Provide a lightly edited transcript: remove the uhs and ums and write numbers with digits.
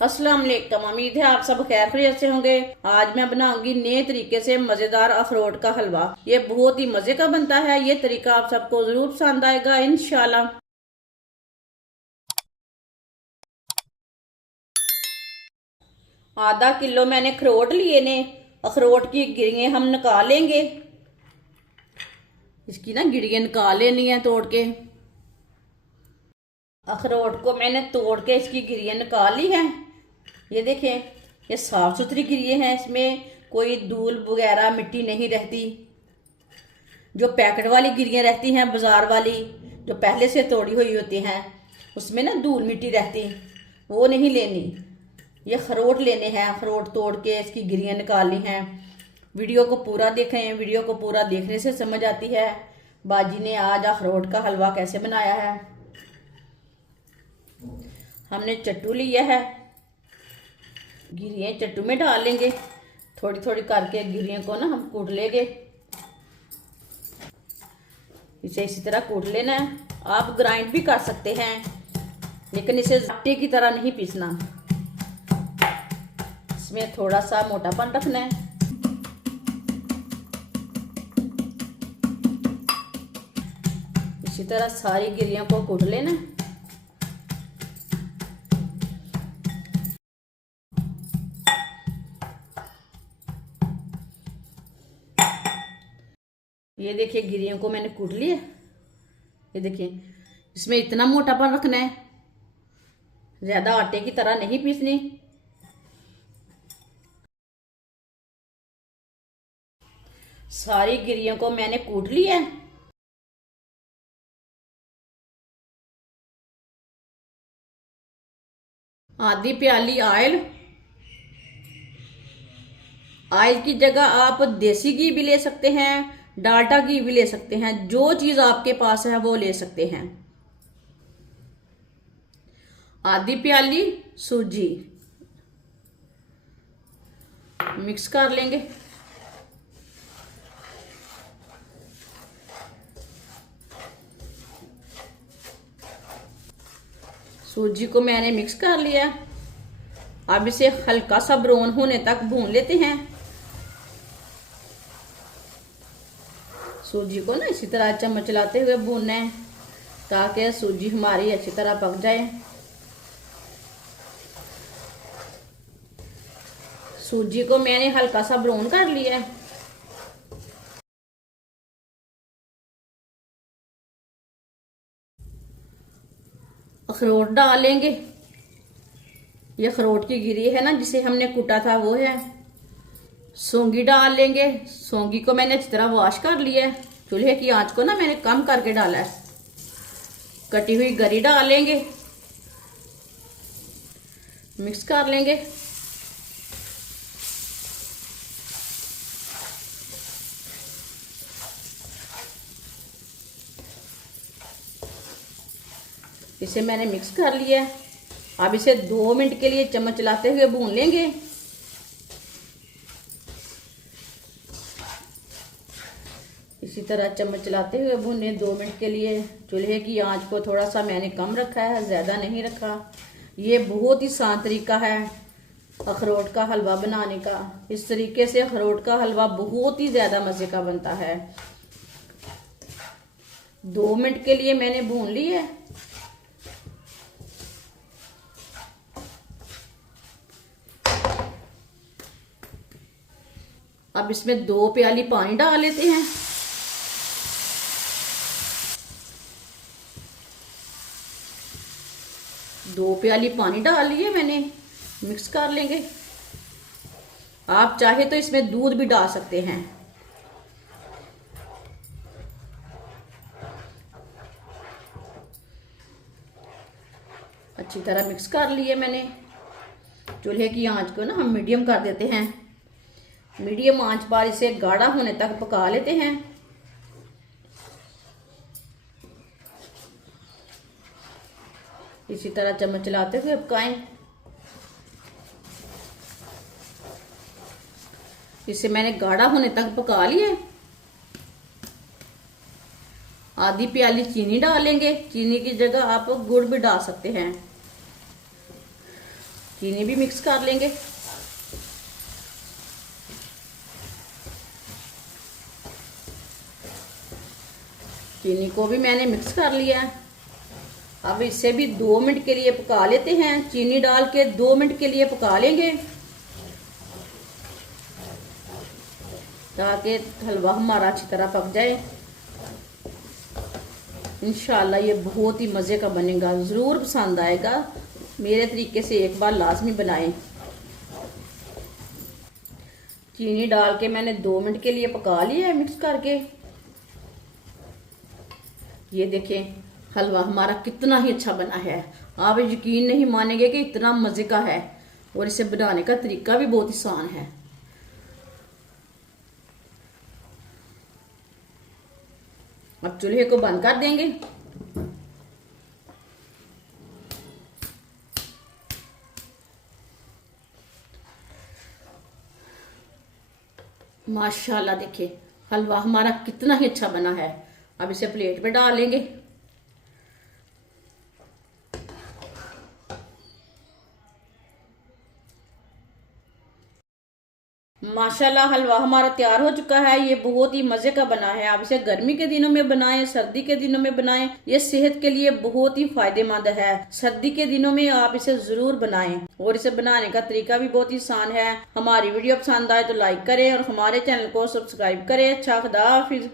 अस्सलाम वालेकुम। उम्मीद है आप सब खैर खैरियत से होंगे। आज मैं बनाऊंगी नए तरीके से मजेदार अखरोट का हलवा। ये बहुत ही मजे का बनता है। ये तरीका आप सबको जरूर पसंद आएगा इंशाल्लाह। आधा किलो मैंने अखरोट लिए ने। अखरोट की गिरियां हम निकाल लेंगे। इसकी ना गिरियां निकाल लेनी है तोड़ के। अखरोट को मैंने तोड़ के इसकी गिरियां निकाल ली है। ये देखें, ये साफ सुथरी गिरियां हैं। इसमें कोई धूल वगैरह मिट्टी नहीं रहती। जो पैकेट वाली गिरियां रहती हैं, बाजार वाली जो पहले से तोड़ी हुई होती हैं, उसमें ना धूल मिट्टी रहती, वो नहीं लेनी। ये अखरोट लेने हैं। अखरोट तोड़ के इसकी गिरियां निकालनी हैं। वीडियो को पूरा देखें। वीडियो को पूरा देखने से समझ आती है बाजी ने आज अखरोट का हलवा कैसे बनाया है। हमने चट्टू लिया है। गिरियां चट्टू में डाल लेंगे। थोड़ी थोड़ी करके गिरियां को ना हम कूट लेंगे। इसे इसी तरह कूट लेना है। आप ग्राइंड भी कर सकते हैं, लेकिन इसे आटे की तरह नहीं पीसना। इसमें थोड़ा सा मोटापन रखना है। इसी तरह सारी गिरियां को कूट लेना है। ये देखिए, गिरियों को मैंने कूट लिया। ये देखिए, इसमें इतना मोटापन रखना है, ज्यादा आटे की तरह नहीं पीसनी। सारी गिरियों को मैंने कूट लिया है। आधी प्याली ऑयल। ऑयल की जगह आप देसी घी भी ले सकते हैं, डालडा घी भी ले सकते हैं। जो चीज आपके पास है वो ले सकते हैं। आधी प्याली सूजी मिक्स कर लेंगे। सूजी को मैंने मिक्स कर लिया। अब इसे हल्का सा ब्राउन होने तक भून लेते हैं। सूजी को ना इसी तरह चम्मच चलाते हुए भूनना है, ताकि सूजी हमारी अच्छी तरह पक जाए। सूजी को मैंने हल्का सा ब्राउन कर लिया है। अखरोट डालेंगे। ये अखरोट की गिरी है ना, जिसे हमने कूटा था, वो है। सौंगी डाल लेंगे। सौंगी को मैंने अच्छी तरह वॉश कर लिया है। चूल्हे की आंच को ना मैंने कम करके डाला है। कटी हुई गरी डाल लेंगे। मिक्स कर लेंगे। इसे मैंने मिक्स कर लिया है। अब इसे 2 मिनट के लिए चम्मच चलाते हुए भून लेंगे। इसी तरह चम्मच चलाते हुए भूने 2 मिनट के लिए। चूल्हे की आंच को थोड़ा सा मैंने कम रखा है, ज़्यादा नहीं रखा। ये बहुत ही आसान तरीका है अखरोट का हलवा बनाने का। इस तरीके से अखरोट का हलवा बहुत ही ज़्यादा मज़े का बनता है। 2 मिनट के लिए मैंने भून ली है। अब इसमें 2 प्याली पानी डाल लेते हैं। दो प्याली पानी डाल लिए मैंने। मिक्स कर लेंगे। आप चाहे तो इसमें दूध भी डाल सकते हैं। अच्छी तरह मिक्स कर लिए मैंने। चूल्हे की आंच को ना हम मीडियम कर देते हैं। मीडियम आंच पर इसे गाढ़ा होने तक पका लेते हैं। इसी तरह चम्मच चलाते हुए पकाएं। इसे मैंने गाढ़ा होने तक पका लिया। आधी प्याली चीनी डालेंगे। चीनी की जगह आप गुड़ भी डाल सकते हैं। चीनी भी मिक्स कर लेंगे। चीनी को भी मैंने मिक्स कर लिया है। अब इसे भी 2 मिनट के लिए पका लेते हैं। चीनी डाल के 2 मिनट के लिए पका लेंगे ताकि हलवा हमारा अच्छी तरह पक जाए। इंशाल्लाह ये बहुत ही मज़े का बनेगा, ज़रूर पसंद आएगा। मेरे तरीके से एक बार लाजमी बनाएं। चीनी डाल के मैंने 2 मिनट के लिए पका लिया है मिक्स करके। ये देखें हलवा हमारा कितना ही अच्छा बना है। आप यकीन नहीं मानेंगे कि इतना मज़े का है, और इसे बनाने का तरीका भी बहुत आसान है। अब चूल्हे को बंद कर देंगे। माशाल्लाह देखिए हलवा हमारा कितना ही अच्छा बना है। अब इसे प्लेट में डाल लेंगे। माशाल्लाह हलवा हमारा तैयार हो चुका है। ये बहुत ही मजे का बना है। आप इसे गर्मी के दिनों में बनाएं, सर्दी के दिनों में बनाएं। ये सेहत के लिए बहुत ही फायदेमंद है। सर्दी के दिनों में आप इसे जरूर बनाएं, और इसे बनाने का तरीका भी बहुत ही आसान है। हमारी वीडियो पसंद आए तो लाइक करें और हमारे चैनल को सब्सक्राइब करें। अच्छा, खुदा हाफिज।